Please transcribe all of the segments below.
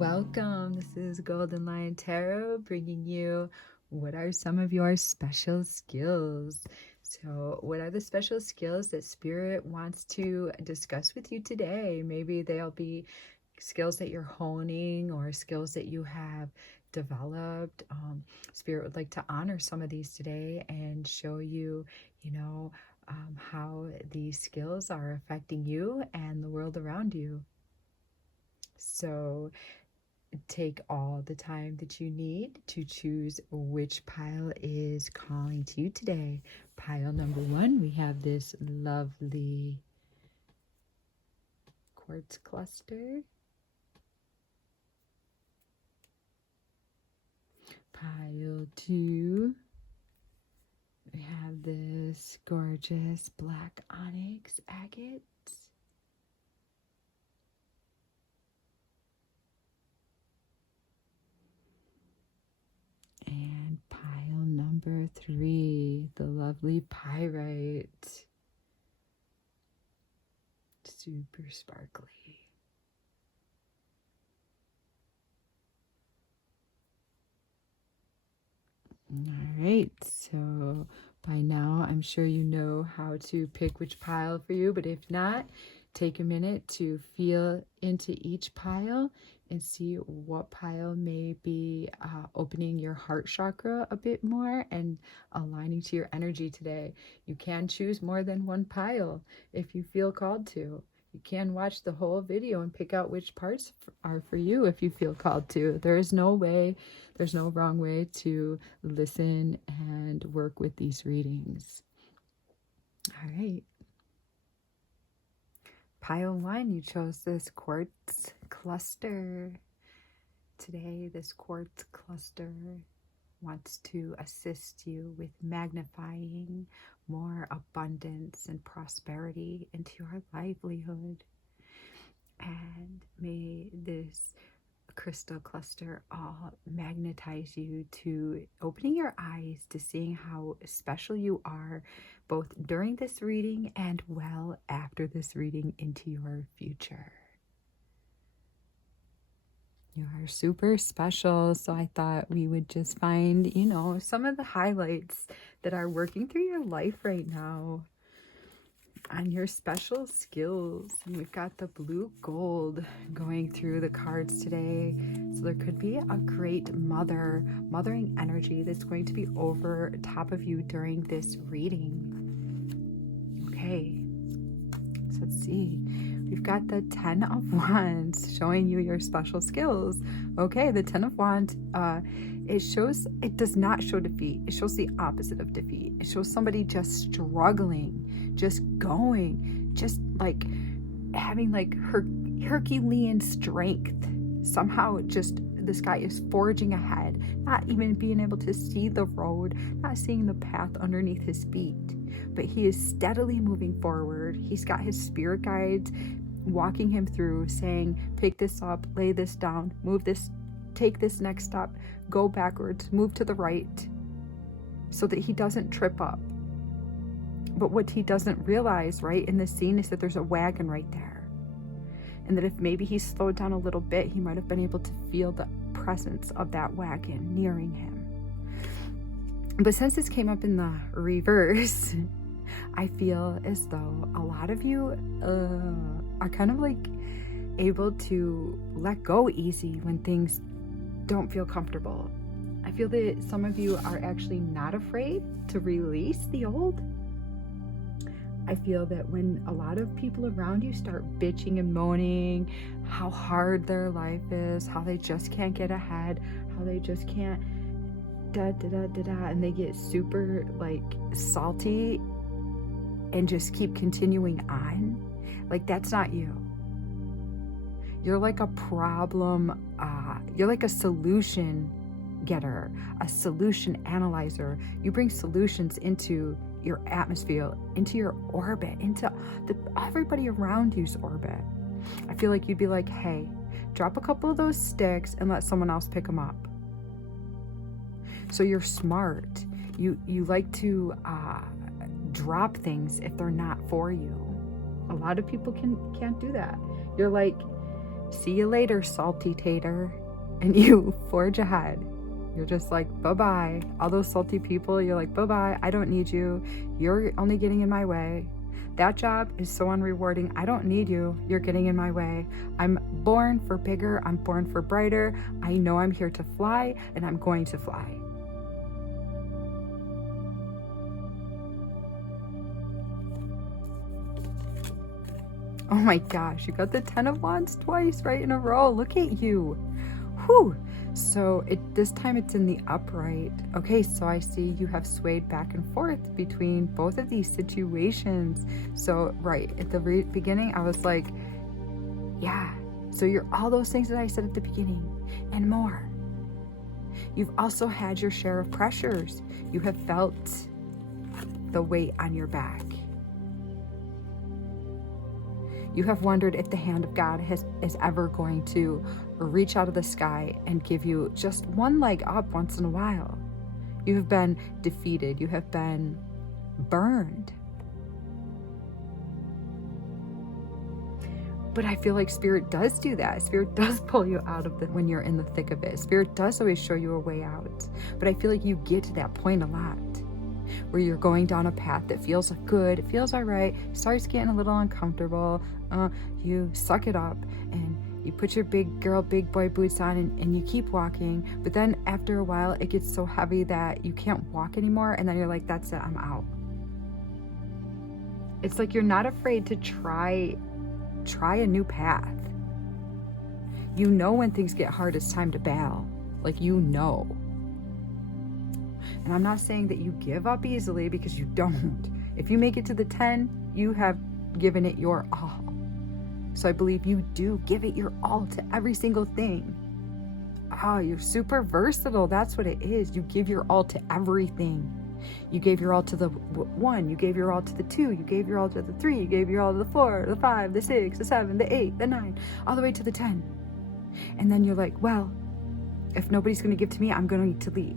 Welcome. This is Golden Lion Tarot bringing you what are some of your special skills. So, what are the special skills that Spirit wants to discuss with you today? Maybe they'll be skills that you're honing or skills that you have developed. Spirit would like to honor some of these today and show you, how these skills are affecting you and the world around you. So, take all the time that you need to choose which pile is calling to you today. Pile number 1, we have this lovely quartz cluster. Pile 2, we have this gorgeous black onyx agate. And pile number 3, the lovely pyrite. Super sparkly. All right, so by now I'm sure you know how to pick which pile for you, but if not, take a minute to feel into each pile and see what pile may be opening your heart chakra a bit more and aligning to your energy today. You can choose more than one pile if you feel called to. You can watch the whole video and pick out which parts are for you if you feel called to. There's no wrong way to listen and work with these readings. All right. Pile 1, you chose this quartz cluster. Today, this quartz cluster wants to assist you with magnifying more abundance and prosperity into your livelihood. And may this crystal cluster all magnetize you to opening your eyes to seeing how special you are, both during this reading and well after this reading into your future. You are super special, so I thought we would just find, some of the highlights that are working through your life right now on your special skills. And we've got the blue gold going through the cards today. So there could be a great mothering energy that's going to be over top of you during this reading. Okay, so let's see. We've got the 10 of Wands showing you your special skills. Okay, the 10 of Wands, it does not show defeat. It shows the opposite of defeat. It shows somebody just struggling, just going, just like having like Herculean strength. Somehow just this guy is forging ahead, not even being able to see the road, not seeing the path underneath his feet, but he is steadily moving forward. He's got his spirit guides walking him through, saying, pick this up, lay this down, move this, take this next step, go backwards, move to the right, so that he doesn't trip up. But what he doesn't realize, right, in this scene is that there's a wagon right there. And that if maybe he slowed down a little bit, he might have been able to feel the presence of that wagon nearing him. But since this came up in the reverse, I feel as though a lot of you are kind of like able to let go easy when things don't feel comfortable. I feel that some of you are actually not afraid to release the old. I feel that when a lot of people around you start bitching and moaning how hard their life is, how they just can't get ahead, how they just can't and they get super like salty and just keep continuing on, like that's not you. You're like a problem, you're like a solution getter, a solution analyzer. You bring solutions into your atmosphere, into your orbit, into everybody around you's orbit. I feel like you'd be like, hey, drop a couple of those sticks and let someone else pick them up. So you're smart. You like to drop things if they're not for you. A lot of people can't do that. You're like, see you later, salty tater. And you forge ahead. You're just like, bye-bye. All those salty people, you're like, bye-bye. I don't need you. You're only getting in my way. That job is so unrewarding. I don't need you. You're getting in my way. I'm born for bigger. I'm born for brighter. I know I'm here to fly, and I'm going to fly. Oh my gosh, you got the 10 of Wands twice right in a row. Look at you. Whew. So this time it's in the upright. Okay, so I see you have swayed back and forth between both of these situations. So right at the beginning, I was like, yeah. So you're all those things that I said at the beginning and more. You've also had your share of pressures. You have felt the weight on your back. You have wondered if the hand of God is ever going to reach out of the sky and give you just one leg up once in a while. You have been defeated. You have been burned. But I feel like Spirit does do that. Spirit does pull you out of when you're in the thick of it. Spirit does always show you a way out. But I feel like you get to that point a lot, where you're going down a path that feels good, it feels all right, starts getting a little uncomfortable, you suck it up and you put your big girl, big boy boots on and you keep walking. But then after a while, it gets so heavy that you can't walk anymore. And then you're like, that's it, I'm out. It's like you're not afraid to try a new path. You know when things get hard, it's time to bail. Like, you know. And I'm not saying that you give up easily, because you don't. If you make it to the 10, you have given it your all. So I believe you do give it your all to every single thing. You're super versatile. That's what it is. You give your all to everything. You gave your all to the 1. You gave your all to the 2. You gave your all to the 3. You gave your all to the 4, the 5, the 6, the 7, the 8, the 9, all the way to the 10. And then you're like, well, if nobody's going to give to me, I'm going to need to leave.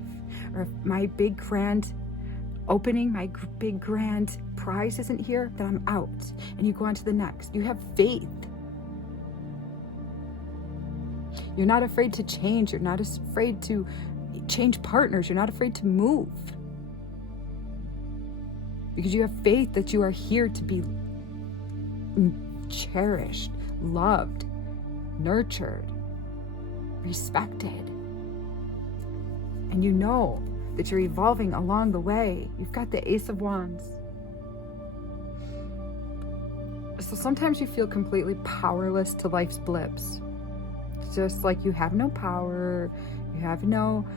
Or if my big grand opening, my big grand prize isn't here, then I'm out. And you go on to the next. You have faith. You're not afraid to change. You're not afraid to change partners. You're not afraid to move. Because you have faith that you are here to be cherished, loved, nurtured, respected. And you know that you're evolving along the way. You've got the Ace of Wands. So sometimes you feel completely powerless to life's blips. It's just like you have no power, you have no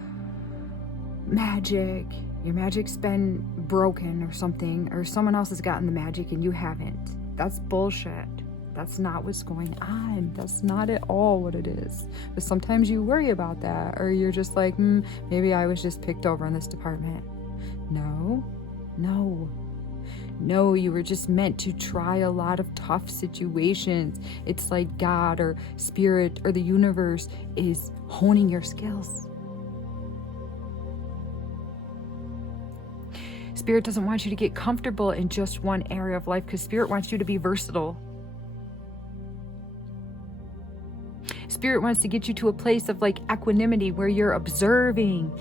magic, your magic's been broken or something, or someone else has gotten the magic and you haven't. That's bullshit. That's not what's going on. That's not at all what it is. But sometimes you worry about that, or you're just like, maybe I was just picked over in this department. No, you were just meant to try a lot of tough situations. It's like God or Spirit or the universe is honing your skills. Spirit doesn't want you to get comfortable in just one area of life, because Spirit wants you to be versatile. Spirit wants to get you to a place of like equanimity, where you're observing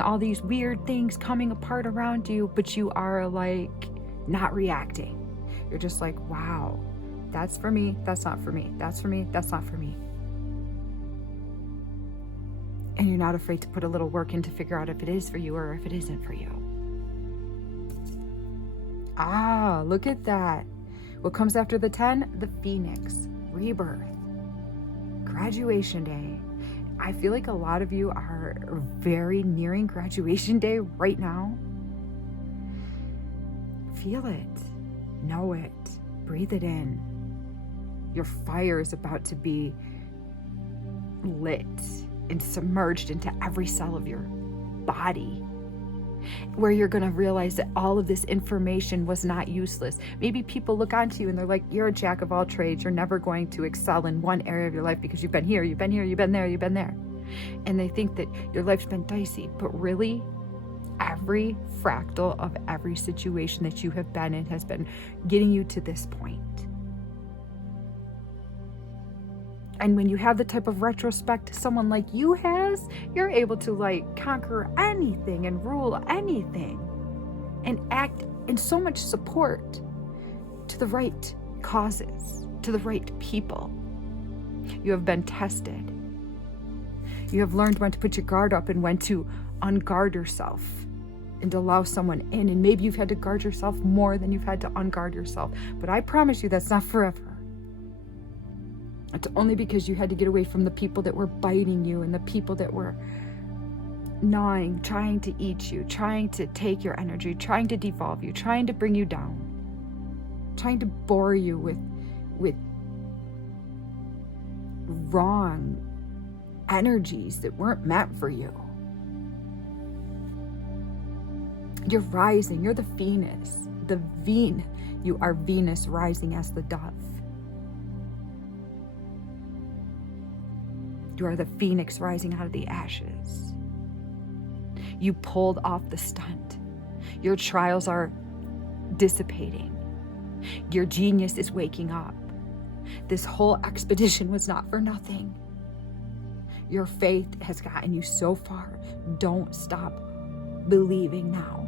all these weird things coming apart around you, but you are like not reacting. You're just like, wow, that's for me, that's not for me, that's for me, that's not for me. And you're not afraid to put a little work in to figure out if it is for you or if it isn't for you. Look at that. What comes after the 10? The Phoenix, rebirth. Graduation day. I feel like a lot of you are very nearing graduation day right now. Feel it. Know it. Breathe it in. Your fire is about to be lit and submerged into every cell of your body, where you're going to realize that all of this information was not useless. Maybe people look onto you and they're like, you're a jack of all trades. You're never going to excel in one area of your life because you've been here, you've been here, you've been there, you've been there. And they think that your life's been dicey. But really, every fractal of every situation that you have been in has been getting you to this point. And when you have the type of retrospect someone like you has, you're able to like conquer anything and rule anything and act in so much support to the right causes, to the right people. You have been tested. You have learned when to put your guard up and when to unguard yourself and allow someone in. And maybe you've had to guard yourself more than you've had to unguard yourself. But I promise you that's not forever. It's only because you had to get away from the people that were biting you and the people that were gnawing, trying to eat you, trying to take your energy, trying to devolve you, trying to bring you down, trying to bore you with wrong energies that weren't meant for you. You're rising. You're the Venus. You are Venus rising as the dove. You are the phoenix rising out of the ashes. You pulled off the stunt. Your trials are dissipating. Your genius is waking up. This whole expedition was not for nothing. Your faith has gotten you so far. Don't stop believing now.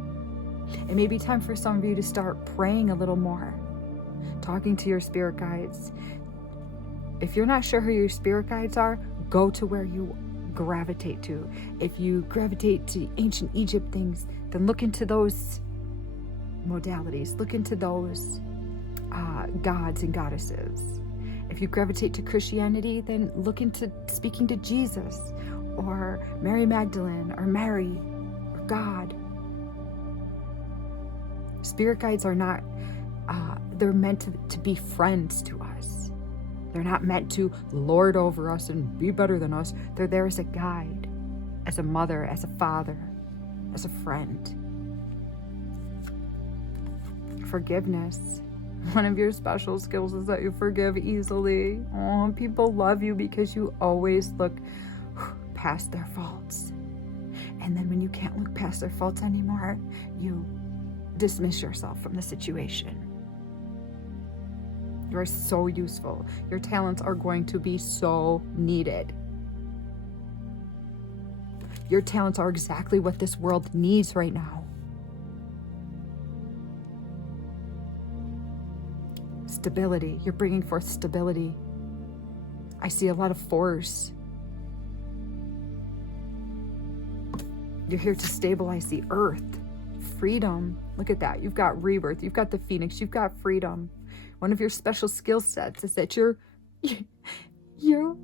It may be time for some of you to start praying a little more, talking to your spirit guides. If you're not sure who your spirit guides are, go to where you gravitate to. If you gravitate to ancient Egypt things, then look into those modalities. Look into those gods and goddesses. If you gravitate to Christianity, then look into speaking to Jesus or Mary Magdalene or Mary or God. Spirit guides are not, they're meant to be friends to us. They're not meant to lord over us and be better than us. They're there as a guide, as a mother, as a father, as a friend. Forgiveness. One of your special skills is that you forgive easily. Oh, people love you because you always look past their faults. And then when you can't look past their faults anymore, you dismiss yourself from the situation. You are so useful. Your talents are going to be so needed. Your talents are exactly what this world needs right now. Stability. You're bringing forth stability. I see a lot of force. You're here to stabilize the earth. Freedom. Look at that. You've got rebirth. You've got the phoenix. You've got freedom. One of your special skill sets is that you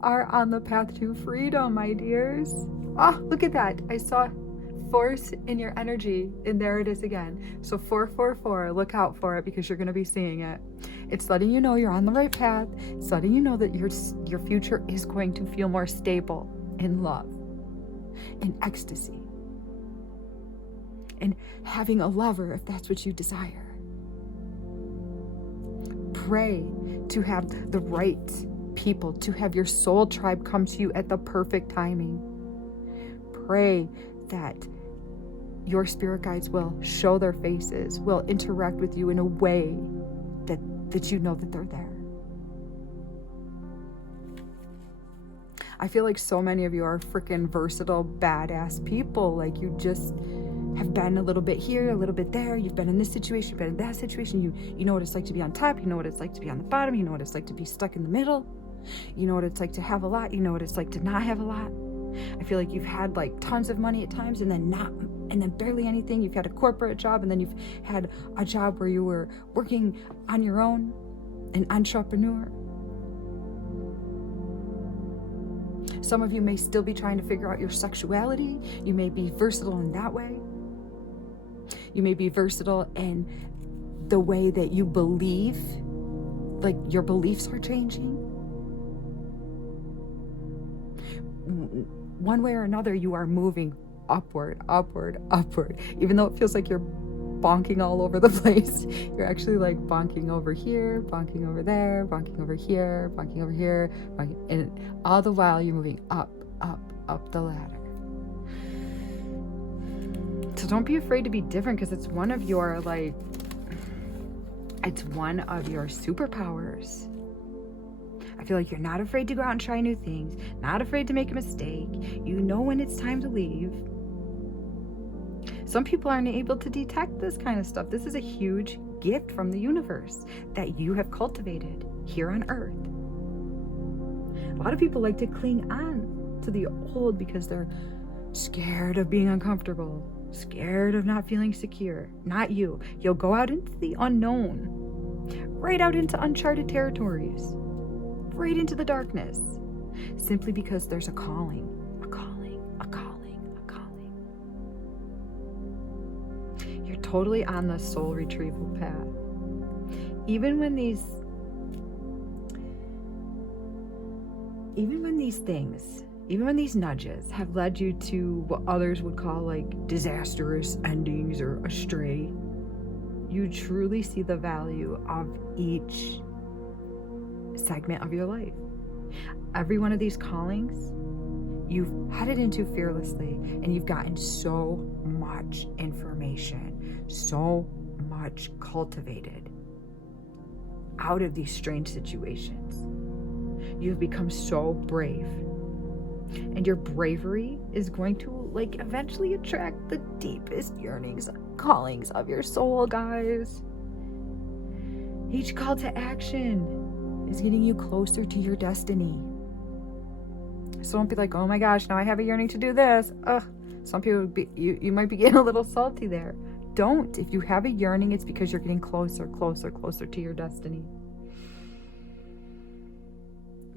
are on the path to freedom, my dears. Oh, look at that. I saw force in your energy, and there it is again. So 444, look out for it because you're going to be seeing it. It's letting you know you're on the right path. It's letting you know that your future is going to feel more stable in love, in ecstasy, and having a lover if that's what you desire. Pray to have the right people, to have your soul tribe come to you at the perfect timing. Pray that your spirit guides will show their faces, will interact with you in a way that you know that they're there. I feel like so many of you are freaking versatile, badass people. Like you just have been a little bit here, a little bit there. You've been in this situation, you've been in that situation. You know what it's like to be on top. You know what it's like to be on the bottom. You know what it's like to be stuck in the middle. You know what it's like to have a lot. You know what it's like to not have a lot. I feel like you've had like tons of money at times and then barely anything. You've had a corporate job and then you've had a job where you were working on your own, an entrepreneur. Some of you may still be trying to figure out your sexuality. You may be versatile in that way. You may be versatile in the way that you believe, like your beliefs are changing. One way or another, you are moving upward, upward, upward. Even though it feels like you're bonking all over the place, you're actually like bonking over here, bonking over there, bonking over here, bonking over here, and all the while you're moving up, up, up the ladder. So don't be afraid to be different, because it's one of your superpowers. I feel like you're not afraid to go out and try new things, not afraid to make a mistake. You know when it's time to leave. Some people aren't able to detect this kind of stuff. This is a huge gift from the universe that you have cultivated here on earth. A lot of people like to cling on to the old because they're scared of being uncomfortable, scared of not feeling secure. Not you. You'll go out into the unknown, right out into uncharted territories, right into the darkness, simply because there's a calling, a calling, a calling, a calling. You're totally on the soul retrieval path. Even when these things, even when these nudges have led you to what others would call like disastrous endings or astray, you truly see the value of each segment of your life. Every one of these callings, you've headed into fearlessly, and you've gotten so much information, so much cultivated out of these strange situations. You've become so brave. And your bravery is going to eventually attract the deepest yearnings, callings of your soul, guys. Each call to action is getting you closer to your destiny. So don't be like, oh my gosh, now I have a yearning to do this. Some people you might be getting a little salty there. Don't. If you have a yearning, it's because you're getting closer, closer, closer to your destiny.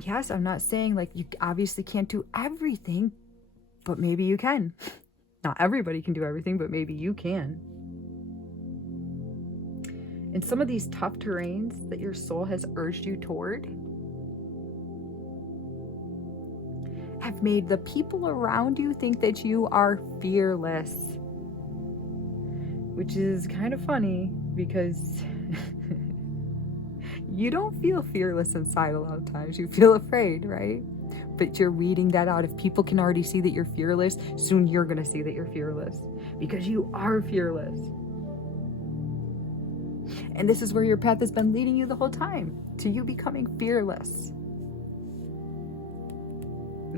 Yes, I'm not saying you obviously can't do everything, but maybe you can. Not everybody can do everything, but maybe you can. And some of these tough terrains that your soul has urged you toward have made the people around you think that you are fearless, which is kind of funny because you don't feel fearless inside a lot of times. You feel afraid, right? But you're weeding that out. If people can already see that you're fearless, soon you're going to see that you're fearless because you are fearless. And this is where your path has been leading you the whole time, to you becoming fearless.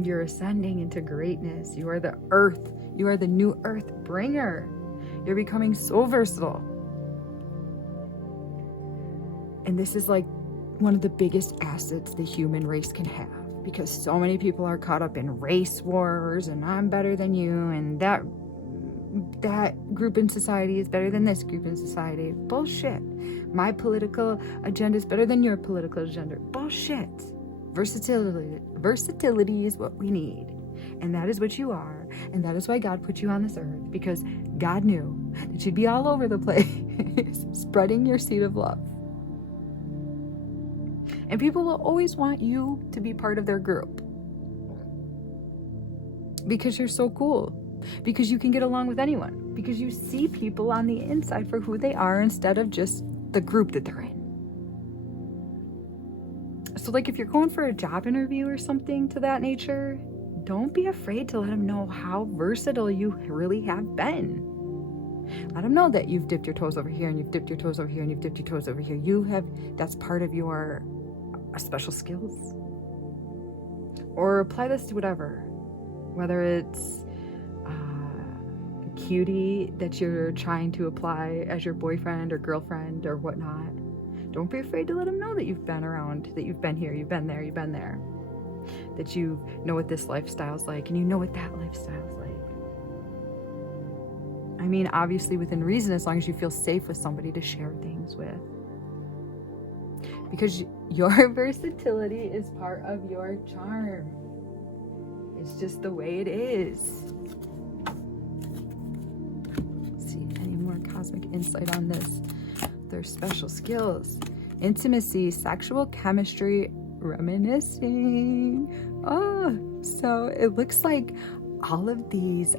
You're ascending into greatness. You are the earth. You are the new earth bringer. You're becoming so versatile. And this is one of the biggest assets the human race can have, because so many people are caught up in race wars and I'm better than you, and that group in society is better than this group in society. Bullshit. My political agenda is better than your political agenda. Bullshit. Versatility is what we need. And that is what you are. And that is why God put you on this earth, because God knew that you'd be all over the place spreading your seed of love. And people will always want you to be part of their group because you're so cool, because you can get along with anyone, because you see people on the inside for who they are instead of just the group that they're in. So if you're going for a job interview or something to that nature, don't be afraid to let them know how versatile you really have been. Let them know that you've dipped your toes over here and you've dipped your toes over here and you've dipped your toes over here. That's part of your special skills. Or apply this to whether it's cutie that you're trying to apply as your boyfriend or girlfriend or whatnot. Don't be afraid to let them know that you've been around, that you've been here, you've been there, that you know what this lifestyle's like and you know what that lifestyle's like. I mean, obviously within reason, as long as you feel safe with somebody to share things with. Because your versatility is part of your charm. It's just the way it is. Let's see, any more cosmic insight on this? Their special skills: intimacy, sexual chemistry, reminiscing. So it looks like all of these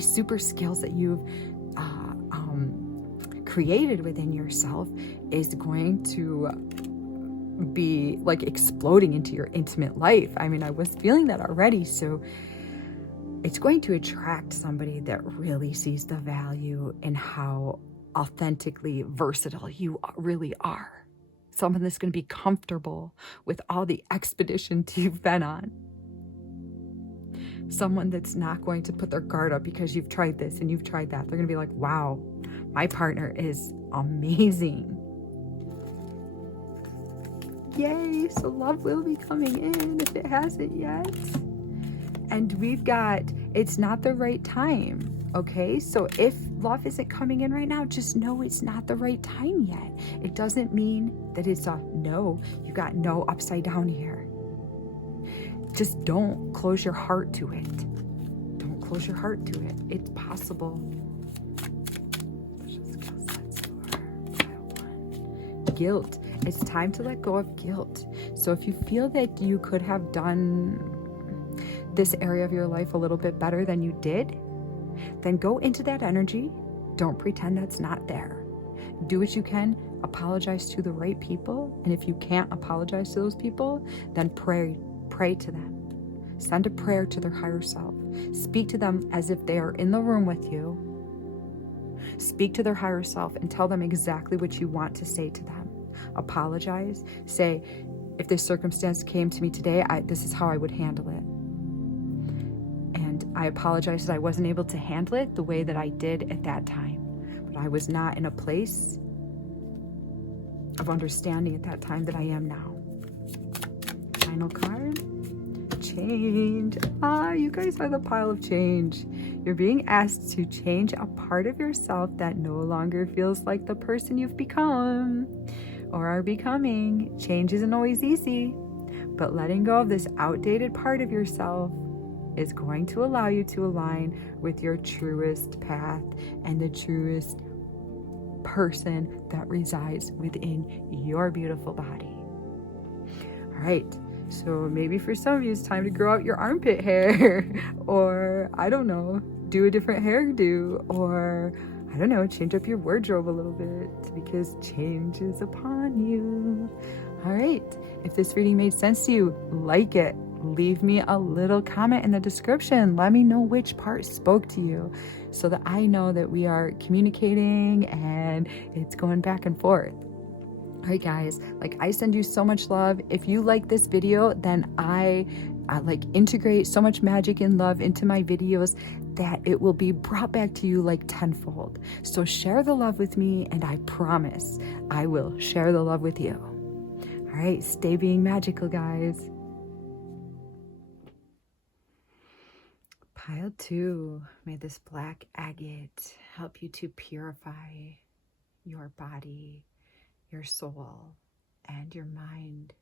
super skills that you've created within yourself is going to be exploding into your intimate life. I mean, I was feeling that already. So it's going to attract somebody that really sees the value in how authentically versatile you really are. Someone that's going to be comfortable with all the expeditions you've been on. Someone that's not going to put their guard up because you've tried this and you've tried that. They're going to be like, wow, my partner is amazing. Yay, so love will be coming in if it hasn't yet. And we've got, it's not the right time, okay? So if love isn't coming in right now, just know it's not the right time yet. It doesn't mean that it's a no. You got no upside down here. Just don't close your heart to it. Don't close your heart to it. It's possible. Guilt. It's time to let go of guilt. So if you feel that you could have done this area of your life a little bit better than you did, then go into that energy. Don't pretend that's not there. Do what you can. Apologize to the right people. And if you can't apologize to those people, then pray to them. Send a prayer to their higher self. Speak to them as if they are in the room with you. Speak to their higher self and tell them exactly what you want to say to them. Apologize. Say, if this circumstance came to me today, this is how I would handle it. And I apologize that I wasn't able to handle it the way that I did at that time. But I was not in a place of understanding at that time that I am now. Final card. Change. You guys are the pile of change. You're being asked to change a part of yourself that no longer feels like the person you've become or are becoming. Change isn't always easy, but letting go of this outdated part of yourself is going to allow you to align with your truest path and the truest person that resides within your beautiful body. All right. So maybe for some of you, it's time to grow out your armpit hair, or I don't know, do a different hairdo, or I don't know, change up your wardrobe a little bit because change is upon you. All right. If this reading made sense to you, like it. Leave me a little comment in the description. Let me know which part spoke to you so that I know that we are communicating and it's going back and forth. All right, guys, I send you so much love. If you like this video, then I integrate so much magic and love into my videos that it will be brought back to you tenfold. So share the love with me, and I promise I will share the love with you. All right, stay being magical, guys. Pile 2, may this black agate help you to purify your body, your soul, and your mind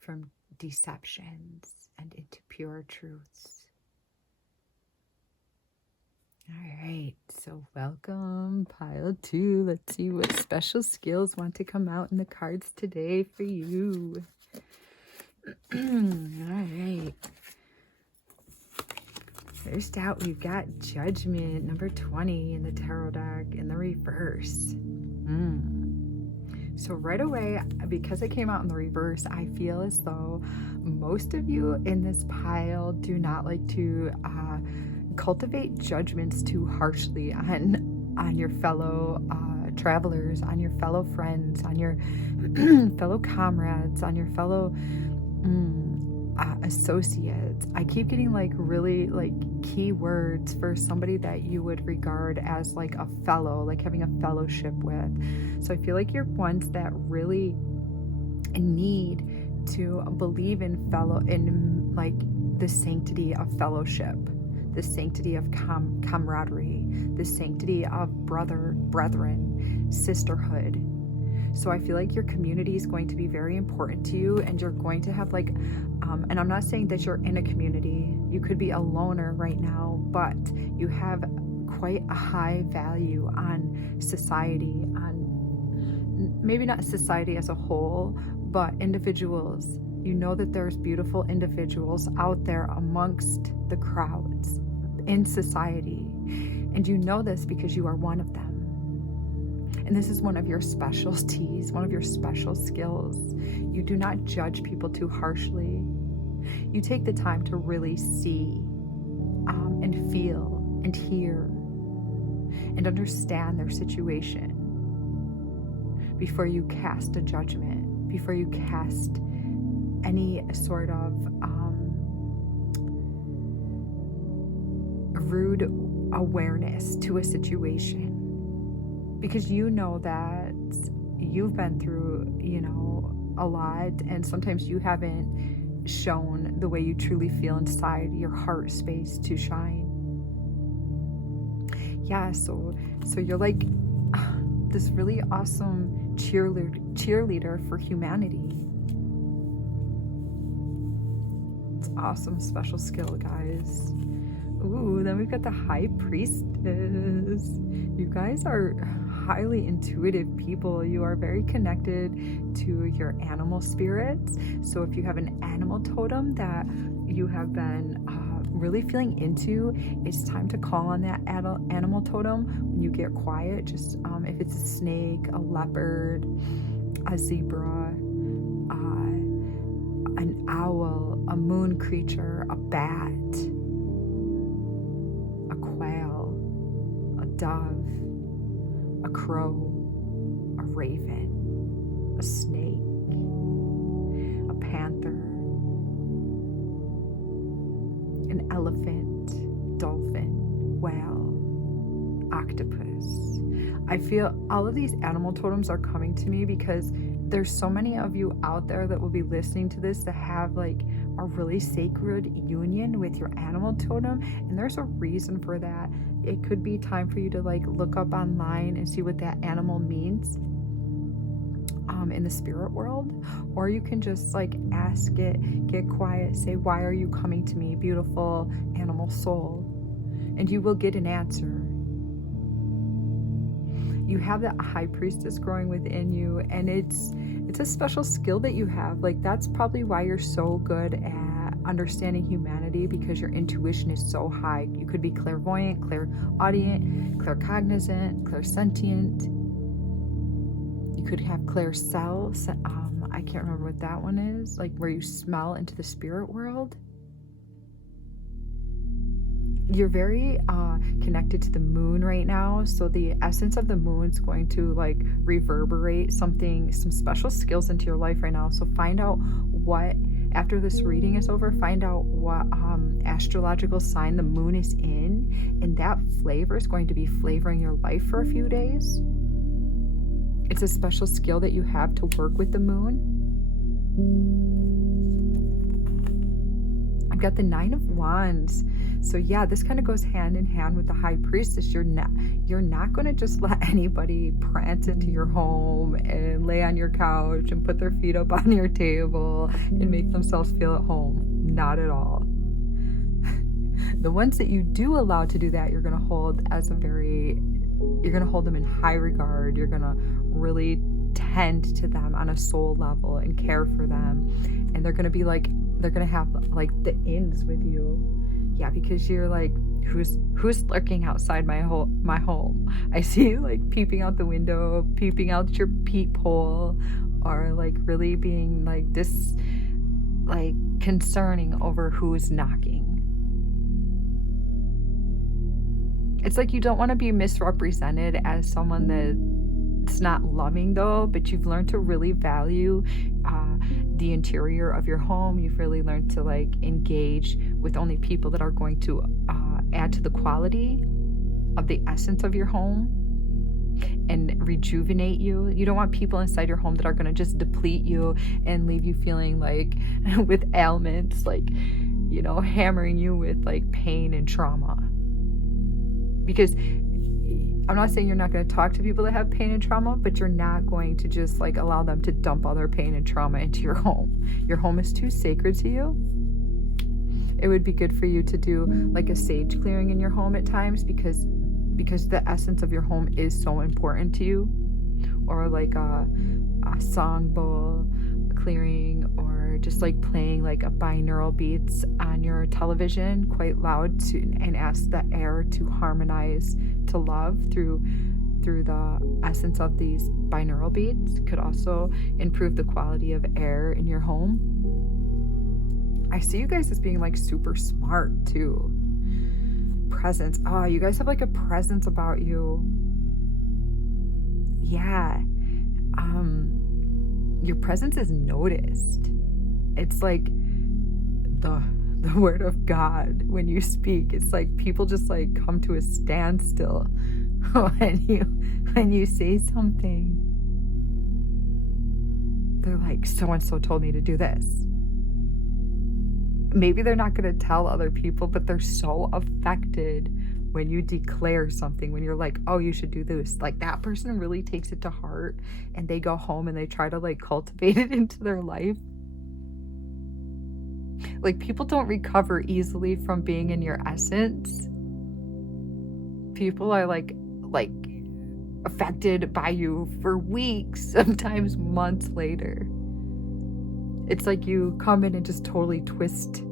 from deceptions and into pure truths. All right, so welcome, pile 2. Let's see what special skills want to come out in the cards today for you. All right. First out, we've got Judgment, number 20 in the tarot deck in the reverse. So right away, because it came out in the reverse, I feel as though most of you in this pile do not like to cultivate judgments too harshly on your fellow travelers, on your fellow friends, on your fellow comrades, on your fellow associates. I keep getting really key words for somebody that you would regard as a fellow, having a fellowship with. So I feel like you're ones that really need to believe in the sanctity of fellowship, the sanctity of camaraderie, the sanctity of brethren, sisterhood. So I feel like your community is going to be very important to you, and you're going to have and I'm not saying that you're in a community. You could be a loner right now, but you have quite a high value on society, on maybe not society as a whole, but individuals. You know that there's beautiful individuals out there amongst the crowds in society, and you know this because you are one of them. And this is one of your specialties, one of your special skills. You do not judge people too harshly. You take the time to really see and feel and hear and understand their situation. before you cast a judgment, before you cast any sort of rude awareness to a situation, because you know that you've been through, a lot, and sometimes you haven't shown the way you truly feel inside your heart space to shine. Yeah, so you're like this really awesome cheerleader for humanity. It's awesome, special skill, guys. Ooh, then we've got the High Priestess. You guys are highly intuitive people. You are very connected to your animal spirits. So if you have an animal totem that you have been really feeling into, it's time to call on that animal totem when you get quiet. Just if it's a snake, a leopard, a zebra, an owl, a moon creature, a bat, a quail, a dove, a crow, a raven, a snake, a panther, an elephant, dolphin, whale, octopus. I feel all of these animal totems are coming to me because there's so many of you out there that will be listening to this that have like a really sacred union with your animal totem, and there's a reason for that. It could be time for you to like look up online and see what that animal means in the spirit world, or you can just like ask it, get quiet, say, why are you coming to me, beautiful animal soul? And you will get an answer. You have that High Priestess growing within you, and it's a special skill that you have. Like, that's probably why you're so good at understanding humanity, because your intuition is so high. You could be clairvoyant, clairaudient, claircognizant, clairsentient. You could have claircell. I can't remember what that one is, like where you smell into the spirit world. You're very connected to the moon right now, so the essence of the moon is going to like reverberate some special skills into your life right now. So find out what, after this reading is over, find out what astrological sign the moon is in, and that flavor is going to be flavoring your life for a few days. It's a special skill that you have to work with the moon. I've got the Nine of Wands. So yeah, this kind of goes hand in hand with the High Priestess. You're not going to just let anybody prance into your home and lay on your couch and put their feet up on your table and make themselves feel at home. Not at all. The ones that you do allow to do that, you're going to hold them in high regard. You're going to really tend to them on a soul level and care for them. And they're going to have like the ins with you. Yeah, because you're like, who's lurking outside my home? I see you like peeping out the window, peeping out your peephole, or like really being like concerning over who's knocking. It's like you don't want to be misrepresented as someone that's not loving, though, but you've learned to really value the interior of your home. You've really learned to like engage with only people that are going to add to the quality of the essence of your home and rejuvenate you. You don't want people inside your home that are going to just deplete you and leave you feeling like with ailments, like, hammering you with like pain and trauma. Because I'm not saying you're not going to talk to people that have pain and trauma, but you're not going to just like allow them to dump all their pain and trauma into your home. Your home is too sacred to you. It would be good for you to do like a sage clearing in your home at times, because the essence of your home is so important to you. Or like a song bowl clearing, or just like playing like a binaural beats on your television quite loud and ask the air to harmonize to love through the essence of these binaural beats. Could also improve the quality of air in your home. I see you guys as being like super smart too. Presence. Oh, you guys have like a presence about you. Yeah. your presence is noticed. It's like the word of God when you speak. It's like people just like come to a standstill when you say something. They're like, so and so told me to do this. Maybe they're not going to tell other people, but they're so affected when you declare something, when you're like, oh, you should do this. Like, that person really takes it to heart, and they go home and they try to like cultivate it into their life. Like, people don't recover easily from being in your essence. People are like affected by you for weeks, sometimes months later. It's like you come in and just totally twist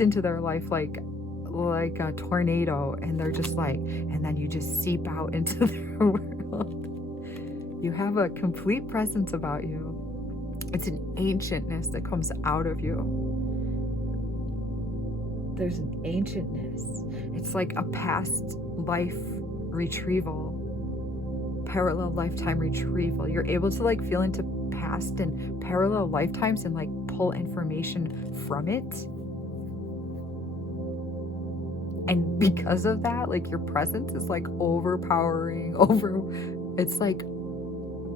into their life like a tornado, and they're just like, and then you just seep out into their world. You have a complete presence about you. It's an ancientness that comes out of you. There's an ancientness. It's like a past life retrieval, parallel lifetime retrieval. You're able to like feel into past and parallel lifetimes and like pull information from it. And because of that, like, your presence is like overpowering, it's like,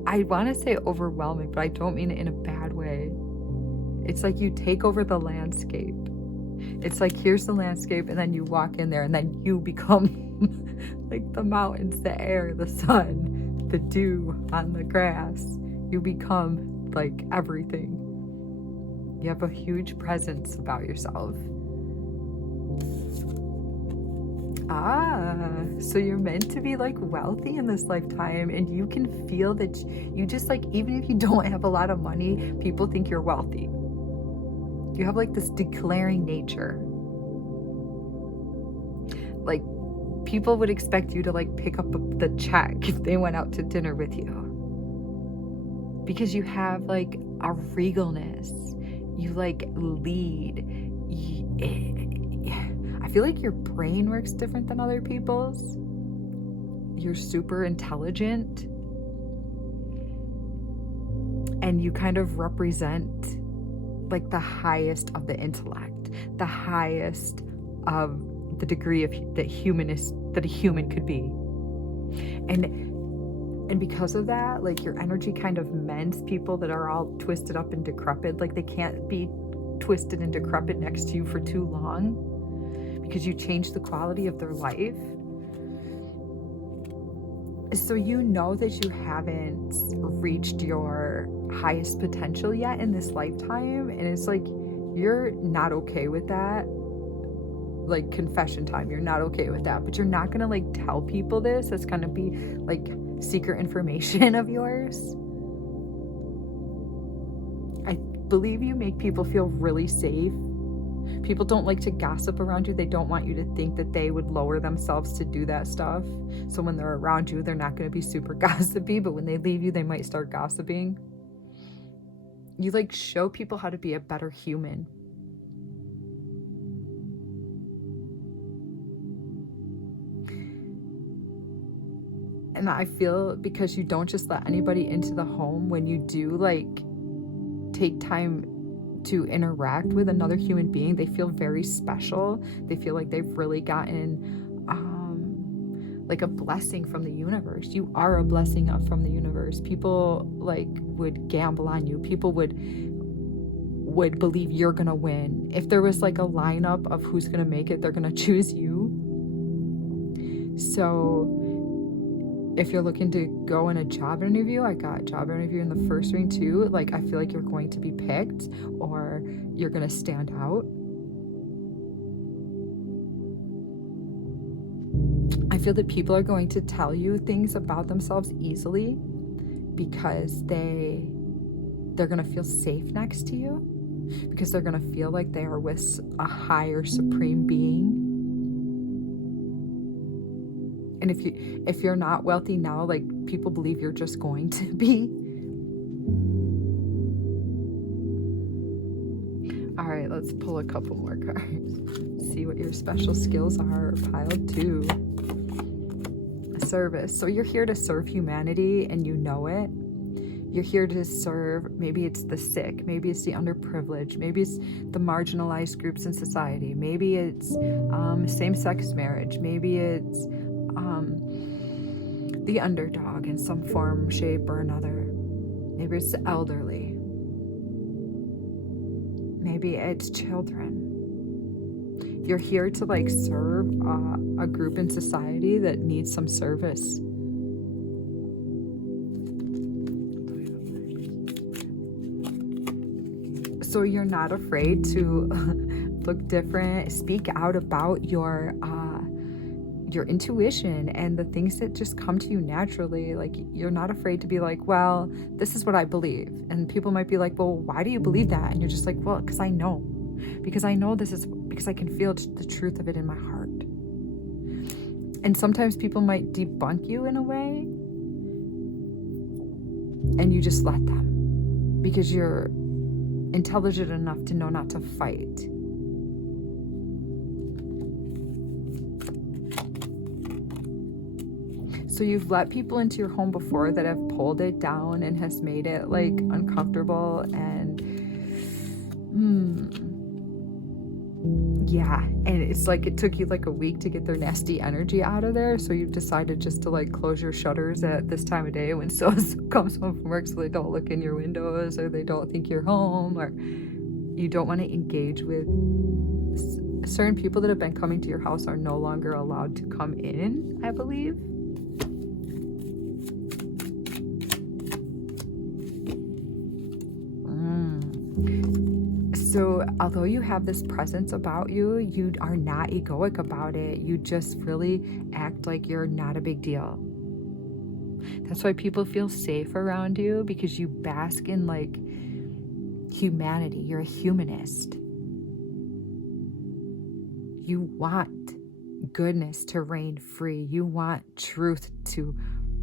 I want to say overwhelming, but I don't mean it in a bad way. It's like you take over the landscape. It's like, here's the landscape, and then you walk in there, and then you become like the mountains, the air, the sun, the dew on the grass. You become like everything. You have a huge presence about yourself. So you're meant to be like wealthy in this lifetime, and you can feel that you just like, even if you don't have a lot of money, people think you're wealthy. You have like this declaring nature. Like, people would expect you to like pick up the check if they went out to dinner with you, because you have like a regalness. You like lead. I feel like your brain works different than other people's. You're super intelligent, and you kind of represent like the highest of the intellect, the highest of the degree of that a human could be. And because of that, like, your energy kind of mends people that are all twisted up and decrepit. Like, they can't be twisted and decrepit next to you for too long, because you change the quality of their life. So you know that you haven't reached your highest potential yet in this lifetime, and it's like, you're not okay with that. Like, confession time, you're not okay with that, but you're not gonna like tell people this. It's gonna be like secret information of yours. I believe you make people feel really safe. People don't like to gossip around you. They don't want you to think that they would lower themselves to do that stuff. So when they're around you, they're not going to be super gossipy, but when they leave you, they might start gossiping. You like show people how to be a better human. And I feel, because you don't just let anybody into the home, when you do like take time to interact with another human being, they feel very special. They feel like they've really gotten like a blessing from the universe. You are a blessing from the universe. People like would gamble on you. People would believe you're gonna win. If there was like a lineup of who's gonna make it, they're gonna choose you. So if you're looking to go in a job interview, I got a job interview in the first ring too. Like, I feel like you're going to be picked, or you're going to stand out. I feel that people are going to tell you things about themselves easily because they're going to feel safe next to you, because they're going to feel like they are with a higher supreme being. And if you're not wealthy now, like, people believe you're just going to be. All right, let's pull a couple more cards. See what your special skills are. Pile 2. Service. So you're here to serve humanity, and you know it. You're here to serve. Maybe it's the sick. Maybe it's the underprivileged. Maybe it's the marginalized groups in society. Maybe it's same-sex marriage. Maybe it's the underdog in some form, shape, or another. Maybe it's the elderly. Maybe it's children. You're here to like serve a group in society that needs some service. So you're not afraid to look different, speak out about your intuition and the things that just come to you naturally. Like, you're not afraid to be like, well, this is what I believe. And people might be like, well, why do you believe that? And you're just like, well, because I know this is, because I can feel the truth of it in my heart. And sometimes people might debunk you in a way, and you just let them, because you're intelligent enough to know not to fight. So you've let people into your home before that have pulled it down and has made it like uncomfortable, and yeah, and it's like it took you like a week to get their nasty energy out of there. So you've decided just to like close your shutters at this time of day when so-and-so comes home from work, so they don't look in your windows, or they don't think you're home, or you don't want to engage with certain people that have been coming to your house are no longer allowed to come in, I believe. So although you have this presence about you, you are not egoic about it. You just really act like you're not a big deal. That's why people feel safe around you, because you bask in like humanity. You're a humanist. You want goodness to reign free. You want truth to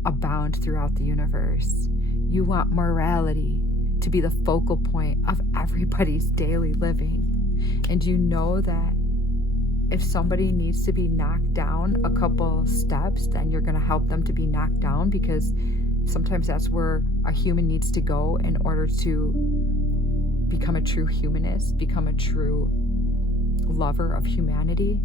abound throughout the universe. You want morality to be the focal point of everybody's daily living. And you know that if somebody needs to be knocked down a couple steps, then you're going to help them to be knocked down, because sometimes that's where a human needs to go in order to become a true humanist, become a true lover of humanity.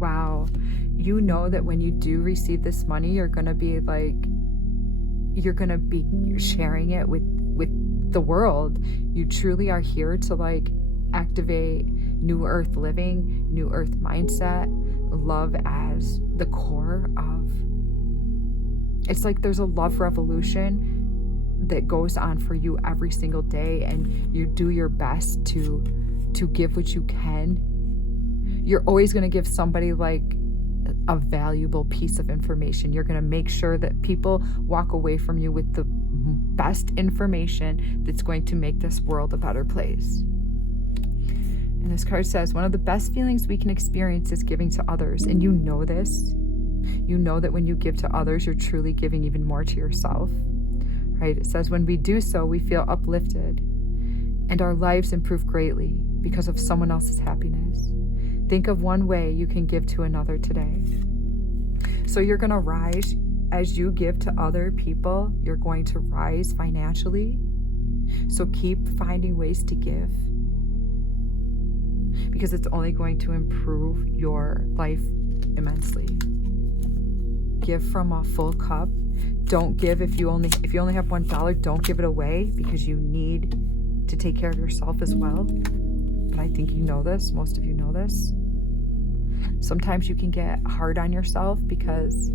Wow, you know that when you do receive this money, you're going to be sharing it with the world. You truly are here to like activate new earth living, new earth mindset, love as the core of. It's like there's a love revolution that goes on for you every single day, and you do your best to give what you can. You're always going to give somebody like a valuable piece of information. You're going to make sure that people walk away from you with the best information that's going to make this world a better place. And this card says, one of the best feelings we can experience is giving to others. And you know this. You know that when you give to others, you're truly giving even more to yourself. Right? It says, when we do so, we feel uplifted and our lives improve greatly because of someone else's happiness. Think of one way you can give to another today. So you're going to rise as you give to other people. You're going to rise financially. So keep finding ways to give, because it's only going to improve your life immensely. Give from a full cup. Don't give if you only have $1. Don't give it away, because you need to take care of yourself as well. But I think you know this. Most of you know this. Sometimes you can get hard on yourself because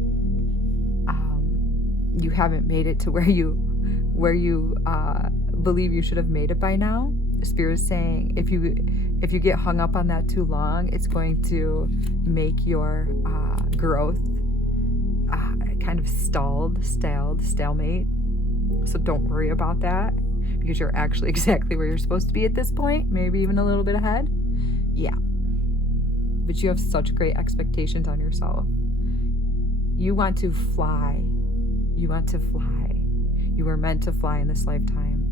you haven't made it to where you believe you should have made it by now. The Spirit is saying if you get hung up on that too long, it's going to make your growth kind of stalemate. So don't worry about that, because you're actually exactly where you're supposed to be at this point, maybe even a little bit ahead. Yeah. But you have such great expectations on yourself. You want to fly. You want to fly. You were meant to fly in this lifetime.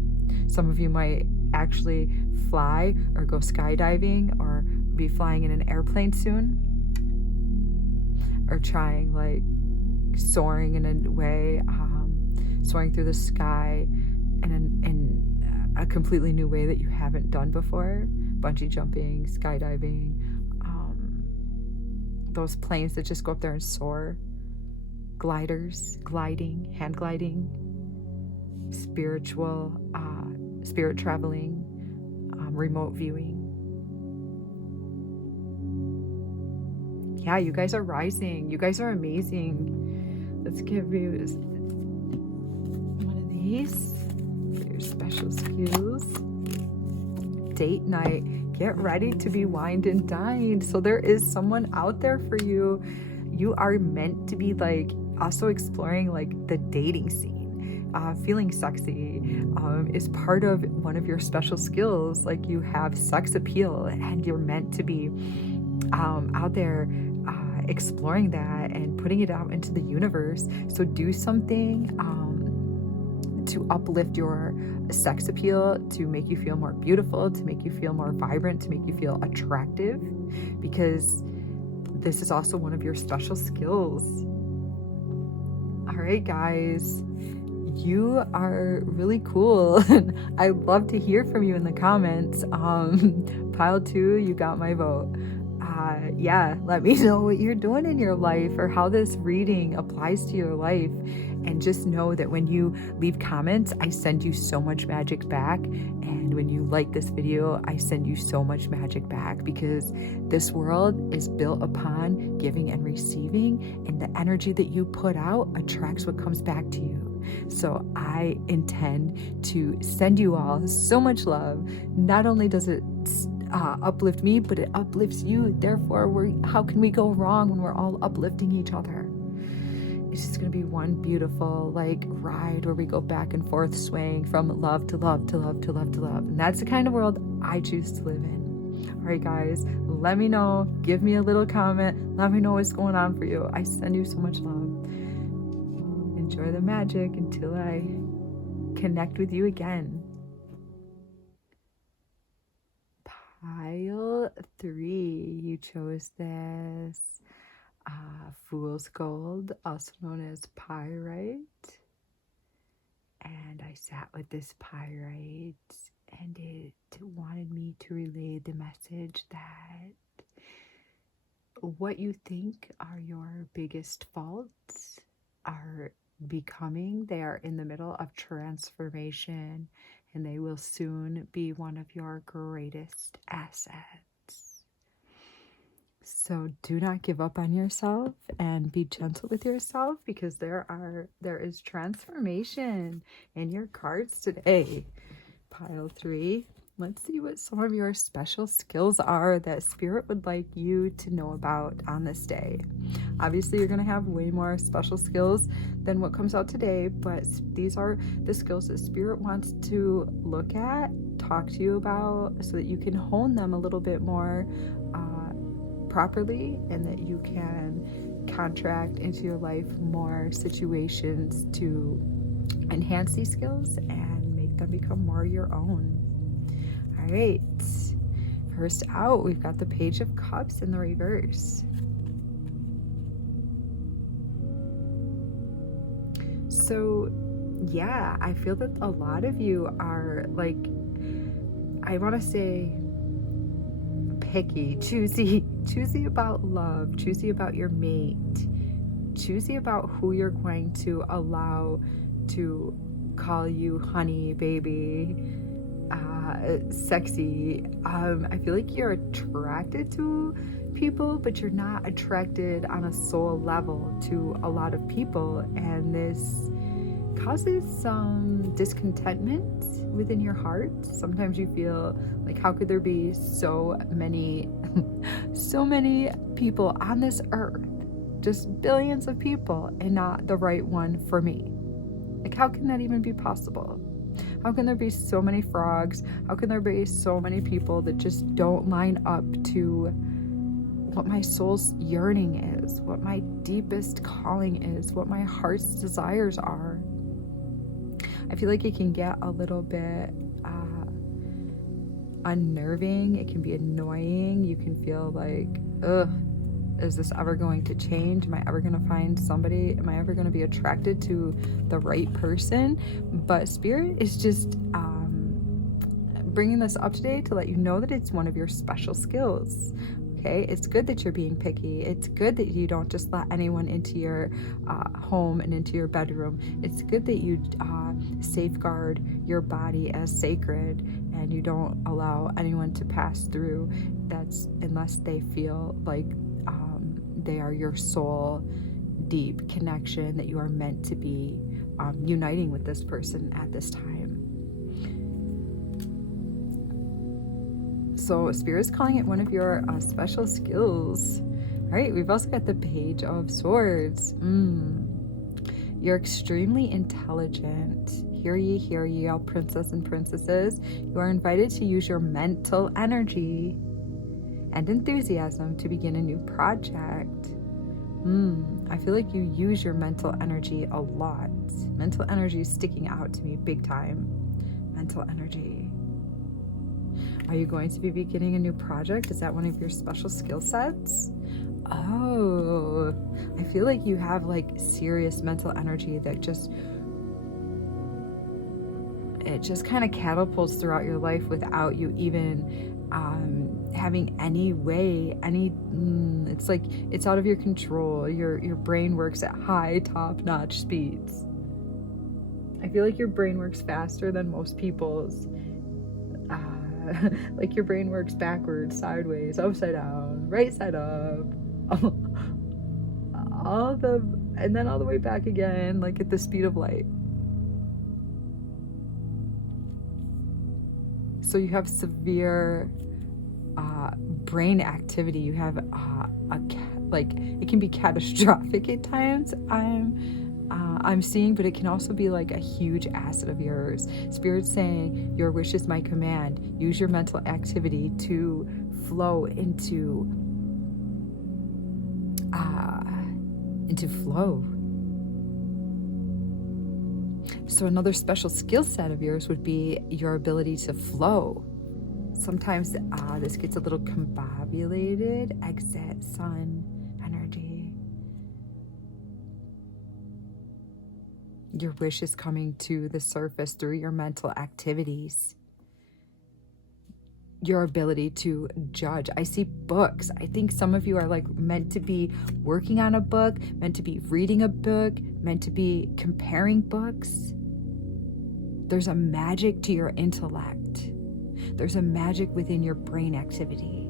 Some of you might actually fly or go skydiving or be flying in an airplane soon, or trying like soaring in a way, soaring through the sky in a completely new way that you haven't done before. Bungee jumping, skydiving, those planes that just go up there and soar, gliders, gliding, hand gliding, spirit traveling, remote viewing. Yeah, you guys are rising. You guys are amazing. Let's give you one of these for your special skills. Date night. Get ready to be wined and dined. So there is someone out there for you. You are meant to be like also exploring like the dating scene. Feeling sexy is part of one of your special skills. Like you have sex appeal, and you're meant to be out there exploring that and putting it out into the universe. So do something to uplift your sex appeal, to make you feel more beautiful, to make you feel more vibrant, to make you feel attractive, because this is also one of your special skills. All right, guys, you are really cool. I'd love to hear from you in the comments. Pile 2, you got my vote. Yeah, let me know what you're doing in your life or how this reading applies to your life. And just know that when you leave comments, I send you so much magic back. And when you like this video, I send you so much magic back, because this world is built upon giving and receiving, and the energy that you put out attracts what comes back to you. So I intend to send you all so much love. Not only does it uplift me, but it uplifts you. Therefore, how can we go wrong when we're all uplifting each other? It's just going to be one beautiful like ride where we go back and forth, swaying from love to love to love to love to love. And that's the kind of world I choose to live in. All right, guys, let me know. Give me a little comment. Let me know what's going on for you. I send you so much love. Enjoy the magic until I connect with you again. Pile 3, you chose this. Fool's Gold, also known as pyrite. And I sat with this pyrite, and it wanted me to relay the message that what you think are your biggest faults are becoming. They are in the middle of transformation, and they will soon be one of your greatest assets. So do not give up on yourself, and be gentle with yourself, because there is transformation in your cards today. Pile 3. Let's see what some of your special skills are that Spirit would like you to know about on this day. Obviously, you're going to have way more special skills than what comes out today, but these are the skills that Spirit wants to look at, talk to you about, so that you can hone them a little bit more properly, and that you can contract into your life more situations to enhance these skills and make them become more your own. All right, first out, we've got the Page of Cups in the reverse. So yeah, I feel that a lot of you are like, I want to say picky, choosy about love, choosy about your mate, choosy about who you're going to allow to call you honey, baby, sexy. I feel like you're attracted to people, but you're not attracted on a soul level to a lot of people, and this causes some discontentment within your heart. Sometimes you feel like, how could there be so many people on this earth, just billions of people, and not the right one for me? Like, how can that even be possible? How can there be so many frogs? How can there be so many people that just don't line up to what my soul's yearning is, what my deepest calling is, what my heart's desires are? I feel like it can get a little bit unnerving. It can be annoying. You can feel like, ugh, is this ever going to change? Am I ever going to find somebody? Am I ever going to be attracted to the right person? But Spirit is just bringing this up today to let you know that it's one of your special skills. Okay, it's good that you're being picky. It's good that you don't just let anyone into your home and into your bedroom. It's good that you safeguard your body as sacred, and you don't allow anyone to pass through that's unless they feel like they are your soul deep connection, that you are meant to be uniting with this person at this time. So Spirit is calling it one of your special skills. All right, we've also got the Page of Swords. You're extremely intelligent. Hear ye, all princess and princesses. You are invited to use your mental energy and enthusiasm to begin a new project. I feel like you use your mental energy a lot. Mental energy is sticking out to me big time. Mental energy. Are you going to be beginning a new project? Is that one of your special skill sets? Oh, I feel like you have like serious mental energy that just kind of catapults throughout your life without you even having it's like it's out of your control. Your brain works at high top-notch speeds. I feel like your brain works faster than most people's. Like your brain works backwards, sideways, upside down, right side up, and then all the way back again, like at the speed of light. So you have severe brain activity. You have it can be catastrophic at times. I'm seeing, but it can also be like a huge asset of yours. Spirit's saying, your wish is my command. Use your mental activity to flow into flow. So another special skill set of yours would be your ability to flow. Sometimes this gets a little combobulated. Exit sun energy. Your wish is coming to the surface through your mental activities. Your ability to judge. I see books. I think some of you are like meant to be working on a book, meant to be reading a book, meant to be comparing books. There's a magic to your intellect. There's a magic within your brain activity.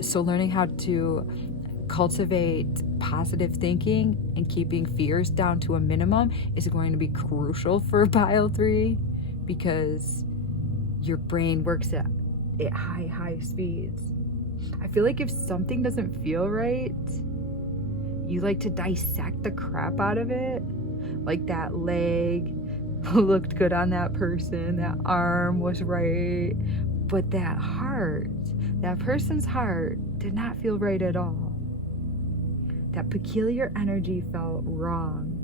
So learning how to cultivate positive thinking and keeping fears down to a minimum is going to be crucial for Pile 3, because your brain works at high speeds. I feel like if something doesn't feel right, you like to dissect the crap out of it. Like that leg looked good on that person, that arm was right, but that person's heart did not feel right at all. That peculiar energy felt wrong.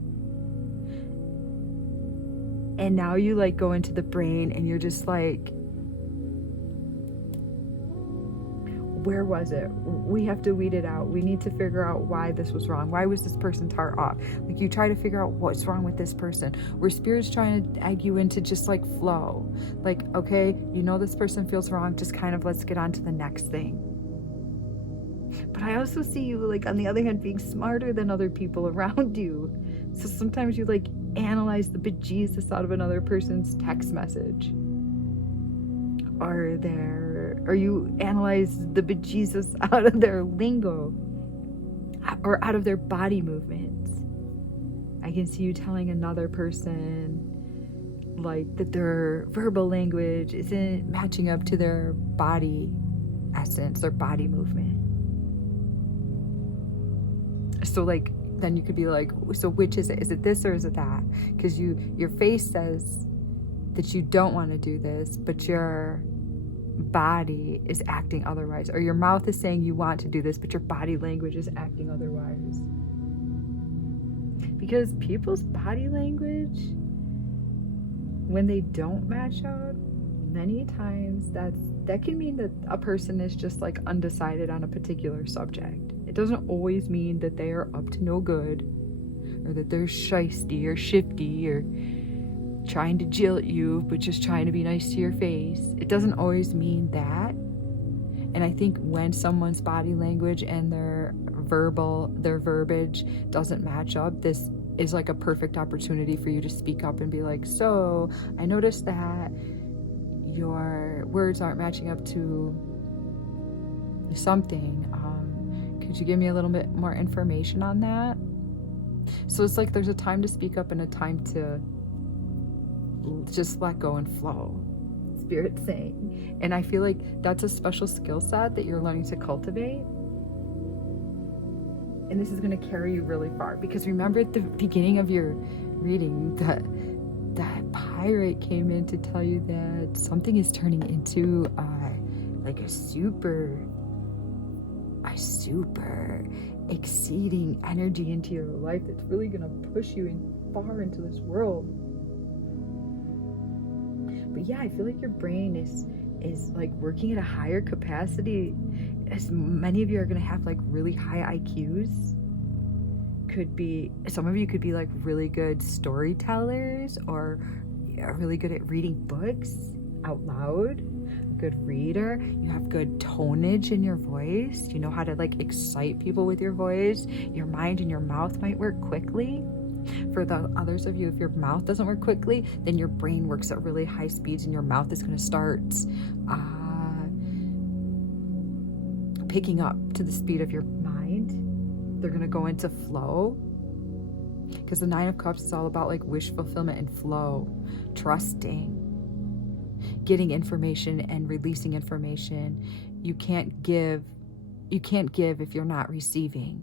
And now you like go into the brain and you're just like, where was it? We have to weed it out. We need to figure out why this was wrong. Why was this person's heart off? Like you try to figure out what's wrong with this person. Where Spirit's trying to egg you into just like flow. Like, okay, you know this person feels wrong. Just kind of let's get on to the next thing. But I also see you like on the other hand being smarter than other people around you. So sometimes you like analyze the bejesus out of another person's text message. Or you analyze the bejesus out of their lingo or out of their body movements. I can see you telling another person like that their verbal language isn't matching up to their body essence, their body movement. So like then you could be like, so which is it? Is it this or is it that? Because your face says that you don't want to do this, but your body is acting otherwise. Or your mouth is saying you want to do this, but your body language is acting otherwise. Because people's body language, when they don't match up, many times that can mean that a person is just like undecided on a particular subject. It doesn't always mean that they are up to no good, or that they're shysty or shifty or trying to jilt you but just trying to be nice to your face. It doesn't always mean that. And I think when someone's body language and their verbiage doesn't match up, this is like a perfect opportunity for you to speak up and be like, so I noticed that your words aren't matching up to something. Could you give me a little bit more information on that? So it's like there's a time to speak up and a time to just let go and flow, Spirit's saying. And I feel like that's a special skill set that you're learning to cultivate. And this is going to carry you really far, because remember at the beginning of your reading that pirate came in to tell you that something is turning into like a super exceeding energy into your life that's really going to push you far into this world. But yeah, I feel like your brain is like working at a higher capacity, as many of you are going to have like really high IQs. Some of you could be like really good storytellers, or are really good at reading books out loud, a good reader. You have good tonage in your voice. You know how to like excite people with your voice. Your mind and your mouth might work quickly. For the others of you, if your mouth doesn't work quickly, then your brain works at really high speeds and your mouth is going to start picking up to the speed of your mind. They're going to go into flow, because the Nine of Cups is all about like wish fulfillment and flow, trusting, getting information and releasing information. You can't give if you're not receiving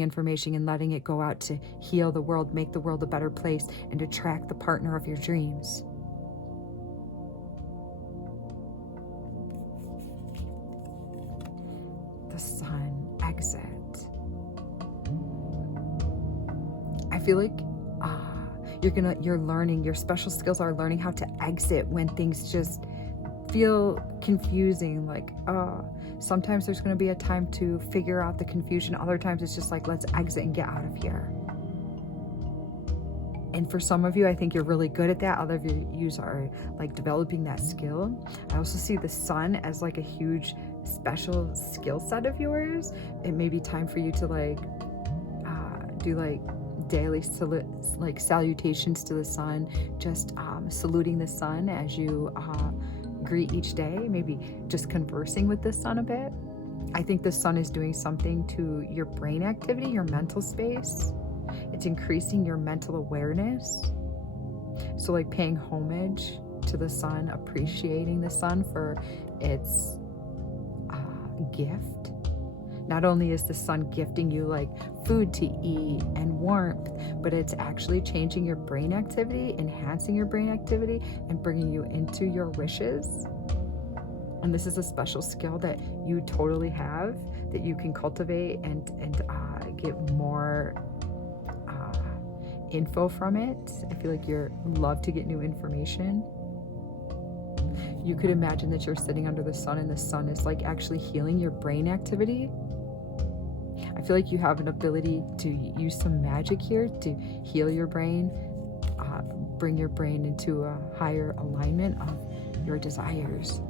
information and letting it go out to heal the world, make the world a better place, and attract the partner of your dreams. The Sun exit. I feel like you're learning, your special skills are learning how to exit when things just feel confusing. Like, sometimes there's going to be a time to figure out the confusion. Other times it's just like, let's exit and get out of here. And for some of you, I think you're really good at that. Other of you are like developing that skill. I also see the Sun as like a huge special skill set of yours. It may be time for you to like do like daily salutations to the Sun, just saluting the Sun as you greet each day, maybe just conversing with the Sun a bit. I think the Sun is doing something to your brain activity, your mental space. It's increasing your mental awareness. So like paying homage to the Sun, appreciating the Sun for its gift. Not only is the Sun gifting you like food to eat and warmth, but it's actually changing your brain activity, enhancing your brain activity, and bringing you into your wishes. And this is a special skill that you totally have, that you can cultivate and get more info from it. I feel like you love to get new information. You could imagine that you're sitting under the Sun, and the Sun is like actually healing your brain activity. I feel like you have an ability to use some magic here to heal your brain, bring your brain into a higher alignment of your desires.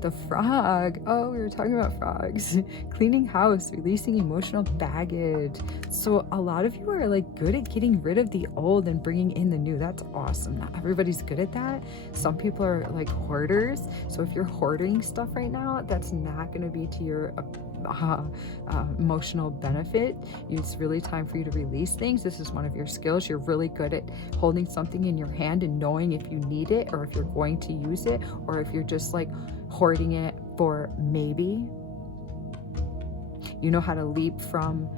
The Frog. Oh, we were talking about frogs. Cleaning house, releasing emotional baggage. So a lot of you are like good at getting rid of the old and bringing in the new. That's awesome. Not everybody's good at that. Some people are like hoarders. So if you're hoarding stuff right now, that's not going to be to your emotional benefit. It's really time for you to release things. This is one of your skills. You're really good at holding something in your hand and knowing if you need it, or if you're going to use it, or if you're just like hoarding it for maybe. You know how to leap from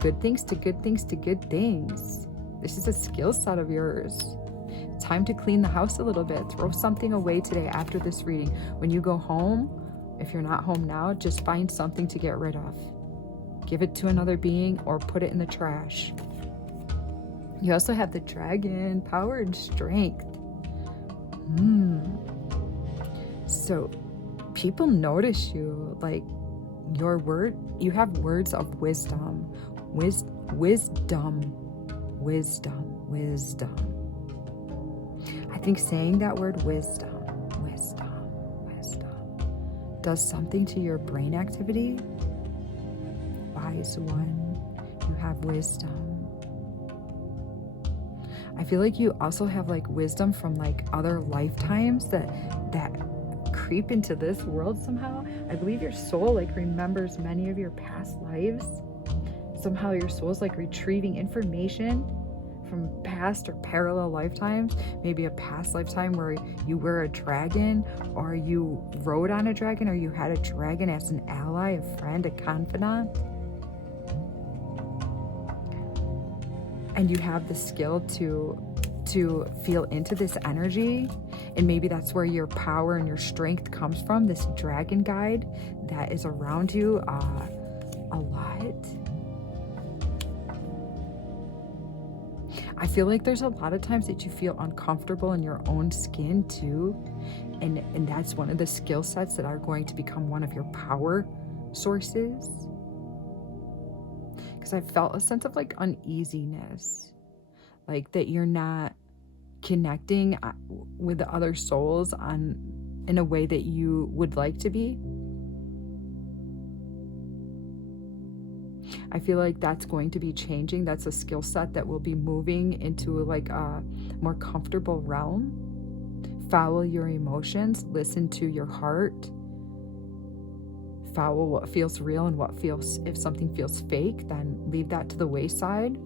good things to good things to good things. This is a skill set of yours. Time to clean the house a little bit. Throw something away today after this reading. When you go home, if you're not home now, just find something to get rid of. Give it to another being or put it in the trash. You also have the dragon, power and strength. So people notice you, like you have words of wisdom. Wisdom. I think saying that word wisdom does something to your brain activity. Wise one, you have wisdom. I feel like you also have like wisdom from like other lifetimes that creep into this world somehow. I believe your soul like remembers many of your past lives. Somehow your soul's like retrieving information from past or parallel lifetimes. Maybe a past lifetime where you were a dragon, or you rode on a dragon, or you had a dragon as an ally, a friend, a confidant. And you have the skill to feel into this energy, and maybe that's where your power and your strength comes from, this dragon guide that is around you a lot. I feel like there's a lot of times that you feel uncomfortable in your own skin too, and that's one of the skill sets that are going to become one of your power sources. Because I felt a sense of like uneasiness, like that you're not connecting with the other souls in a way that you would like to be. I feel like that's going to be changing. That's a skill set that will be moving into like a more comfortable realm. Follow your emotions, listen to your heart. Follow what feels real and what feels, if something feels fake, then leave that to the wayside.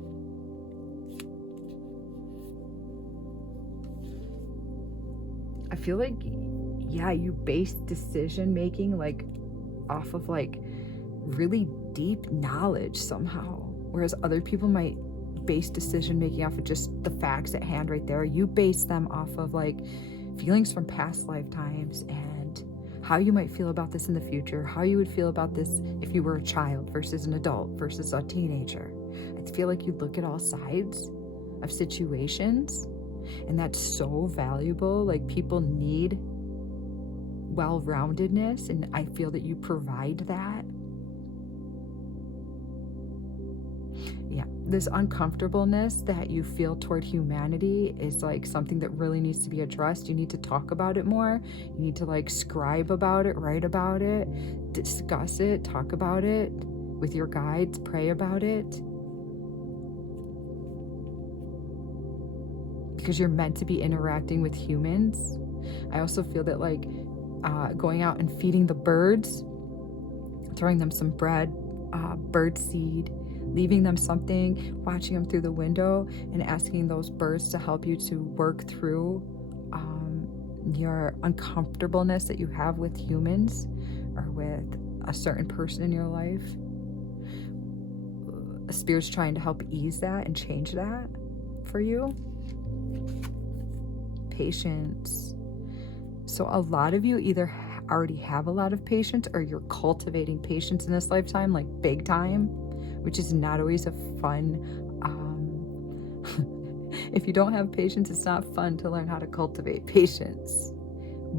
I feel like, yeah, you base decision making like off of like really deep knowledge somehow, whereas other people might base decision making off of just the facts at hand right there. You base them off of like feelings from past lifetimes and how you might feel about this in the future, how you would feel about this if you were a child versus an adult versus a teenager. I feel like you look at all sides of situations, and that's so valuable. Like, people need well-roundedness, and I feel that you provide that. Yeah, this uncomfortableness that you feel toward humanity is like something that really needs to be addressed. You need to talk about it more. You need to like scribe about it, write about it, discuss it, talk about it with your guides, pray about it. Because you're meant to be interacting with humans. I also feel that like going out and feeding the birds, throwing them some bread, bird seed, leaving them something, watching them through the window, and asking those birds to help you to work through your uncomfortableness that you have with humans or with a certain person in your life. A spirit's trying to help ease that and change that for you. Patience. So a lot of you either already have a lot of patience or you're cultivating patience in this lifetime, like big time, which is not always a fun, if you don't have patience, it's not fun to learn how to cultivate patience,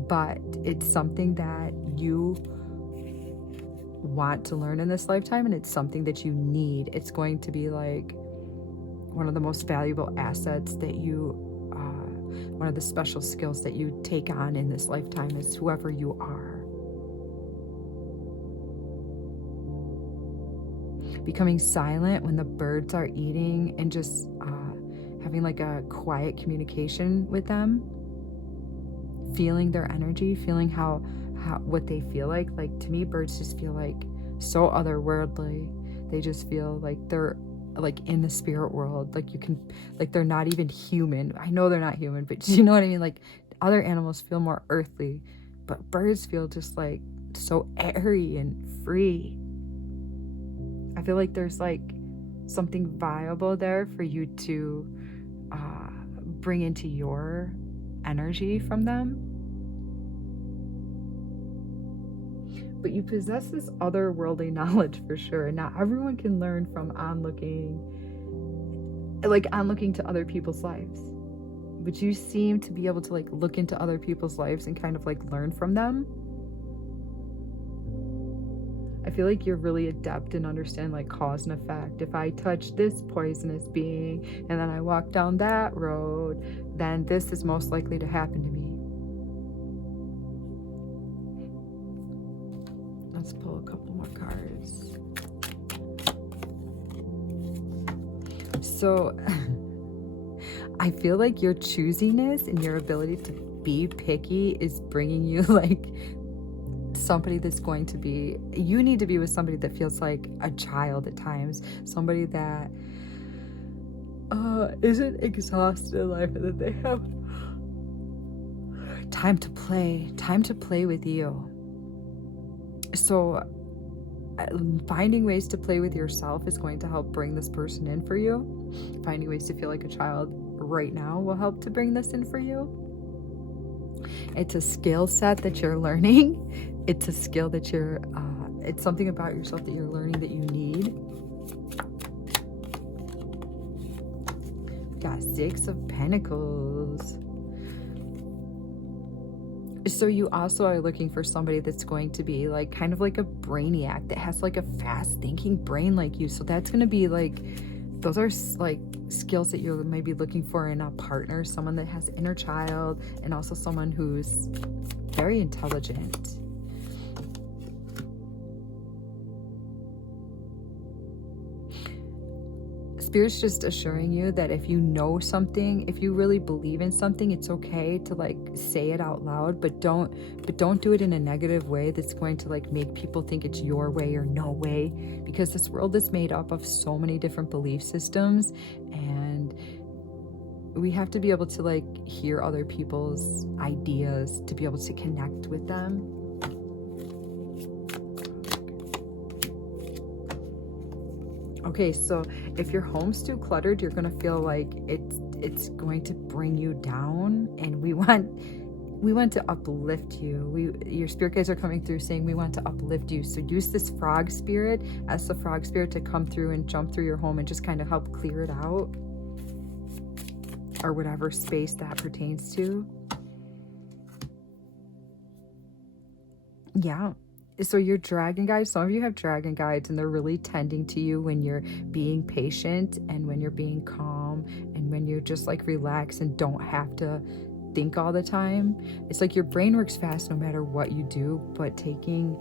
but it's something that you want to learn in this lifetime, and it's something that you need. It's going to be like one of the most valuable assets that you, one of the special skills that you take on in this lifetime is whoever you are. Becoming silent when the birds are eating and just having like a quiet communication with them, feeling their energy, feeling how what they feel like. Like, to me, birds just feel like so otherworldly. They just feel like they're like in the spirit world. Like, you can, like, they're not even human. I know they're not human, but you know what I mean? Like, other animals feel more earthly, but birds feel just like so airy and free. I feel like there's like something viable there for you to bring into your energy from them. But you possess this otherworldly knowledge for sure. Not everyone can learn from onlooking like I'm looking to other people's lives. But you seem to be able to like look into other people's lives and kind of like learn from them. I feel like you're really adept in understanding like cause and effect. If I touch this poisonous being and then I walk down that road, then this is most likely to happen to me. Let's pull a couple more cards. So I feel like your choosiness and your ability to be picky is bringing you like somebody that's going to be, you need to be with somebody that feels like a child at times, somebody that isn't exhausted in life and that they have time to play with you. So finding ways to play with yourself is going to help bring this person in for you. Finding ways to feel like a child right now will help to bring this in for you. It's a skill set that you're learning. It's a skill that you're, it's something about yourself that you're learning that you need. Got 6 of Pentacles. So you also are looking for somebody that's going to be like kind of like a brainiac that has like a fast thinking brain like you. So that's going to be like, those are like skills that you're maybe looking for in a partner, someone that has inner child and also someone who's very intelligent. Spirit's just assuring you that if you know something, if you really believe in something, it's okay to like say it out loud, but don't do it in a negative way that's going to like make people think it's your way or no way, because this world is made up of so many different belief systems, and we have to be able to like hear other people's ideas to be able to connect with them. Okay, so if your home's too cluttered, you're gonna feel like it's going to bring you down, and we want to uplift you. Your spirit guides are coming through saying we want to uplift you. So use this frog spirit as the frog spirit to come through and jump through your home and just kind of help clear it out, or whatever space that pertains to. Yeah. So your dragon guides, some of you have dragon guides, and they're really tending to you when you're being patient and when you're being calm and when you're just like relaxed and don't have to think all the time. It's like your brain works fast no matter what you do, but taking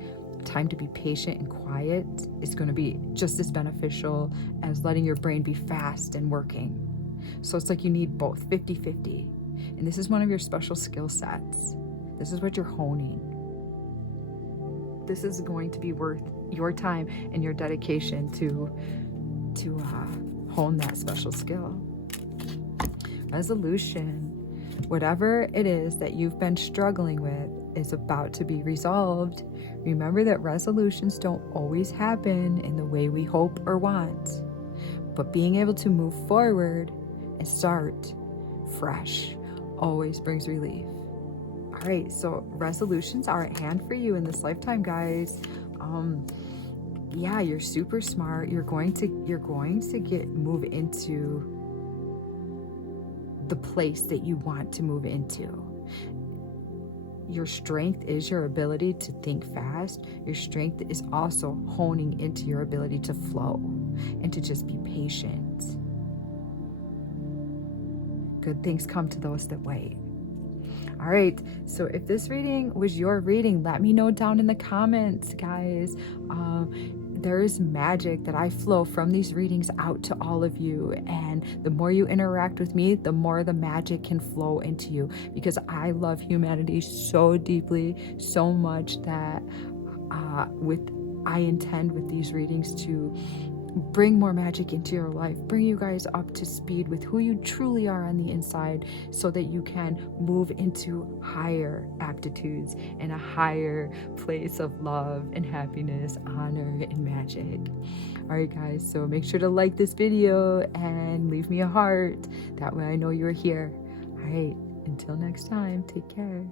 time to be patient and quiet is going to be just as beneficial as letting your brain be fast and working. So it's like you need both, 50-50. And this is one of your special skill sets. This is what you're honing. This is going to be worth your time and your dedication to hone that special skill. Resolution. Whatever it is that you've been struggling with is about to be resolved. Remember that resolutions don't always happen in the way we hope or want, but being able to move forward and start fresh always brings relief. All right, so resolutions are at hand for you in this lifetime, guys. Yeah, you're super smart. You're going to move into the place that you want to move into. Your strength is your ability to think fast. Your strength is also honing into your ability to flow and to just be patient. Good things come to those that wait. All right, so if this reading was your reading, let me know down in the comments, guys. There's magic that I flow from these readings out to all of you, and the more you interact with me, the more the magic can flow into you, because I love humanity so deeply, so much that I intend with these readings to bring more magic into your life, bring you guys up to speed with who you truly are on the inside, so that you can move into higher aptitudes and a higher place of love and happiness, honor, and magic. All right, guys, so make sure to like this video and leave me a heart. That way I know you're here. All right, until next time, take care.